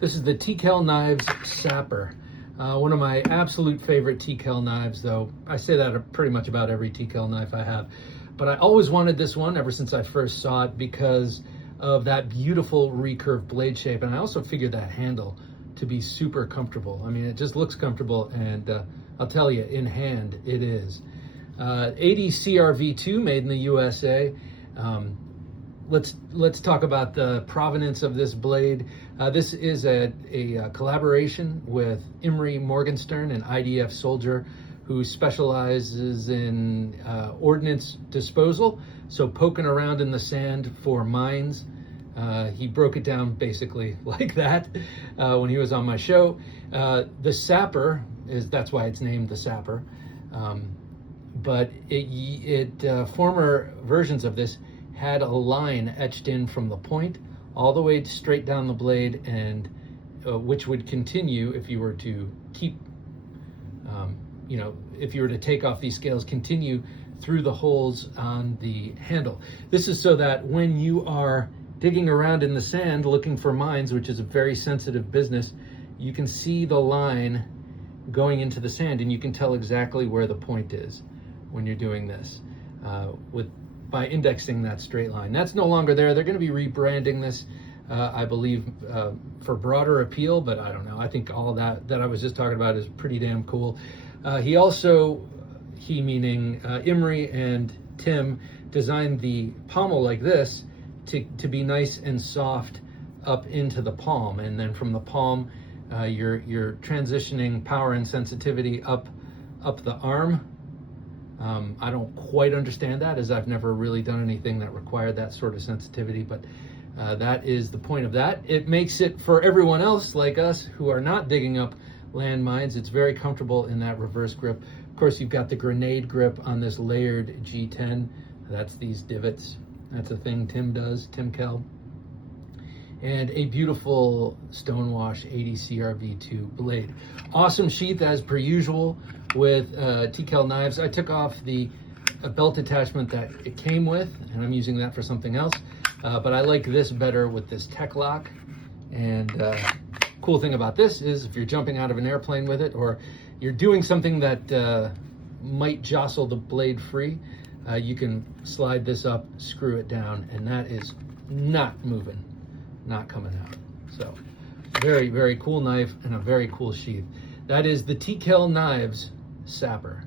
This is the TKell Knives Sapper. One of my absolute favorite TKell knives, though I say that pretty much about every TKell knife I have. But I always wanted this one ever since I first saw it because of that beautiful recurved blade shape. And I also figured that handle to be super comfortable. I mean, it just looks comfortable, and I'll tell you, in hand, it is. 80 CRV2, made in the USA. Let's talk about the provenance of this blade. This is a collaboration with Imre Morgenstern, an IDF soldier who specializes in ordnance disposal, so poking around in the sand for mines. He broke it down basically like that when he was on my show. The Sapper that's why it's named the Sapper. But former versions of this had a line etched in from the point all the way straight down the blade, and which would continue if you were to keep, if you were to take off these scales, continue through the holes on the handle. This is so that when you are digging around in the sand looking for mines, which is a very sensitive business, you can see the line going into the sand, and you can tell exactly where the point is when you're doing this by indexing that straight line. That's no longer there. They're going to be rebranding this, I believe, for broader appeal, but I don't know. I think all that I was just talking about is pretty damn cool. He meaning Imre and Tim, designed the pommel like this to be nice and soft up into the palm, and then from the palm, you're transitioning power and sensitivity up the arm. I don't quite understand that, as I've never really done anything that required that sort of sensitivity, but that is the point of that. It makes it, for everyone else like us who are not digging up landmines, it's very comfortable in that reverse grip. Of course, you've got the grenade grip on this layered G10. That's these divots. That's a thing Tim does, TKell. And a beautiful Stonewash 80 CRV2 blade. Awesome sheath as per usual with TKell knives. I took off the belt attachment that it came with, and I'm using that for something else. But I like this better with this tech lock. And cool thing about this is if you're jumping out of an airplane with it, or you're doing something that might jostle the blade free, you can slide this up, screw it down, and that is not moving. Not coming out. So very, very cool knife and a very cool sheath. That is the TKell Knives Sapper.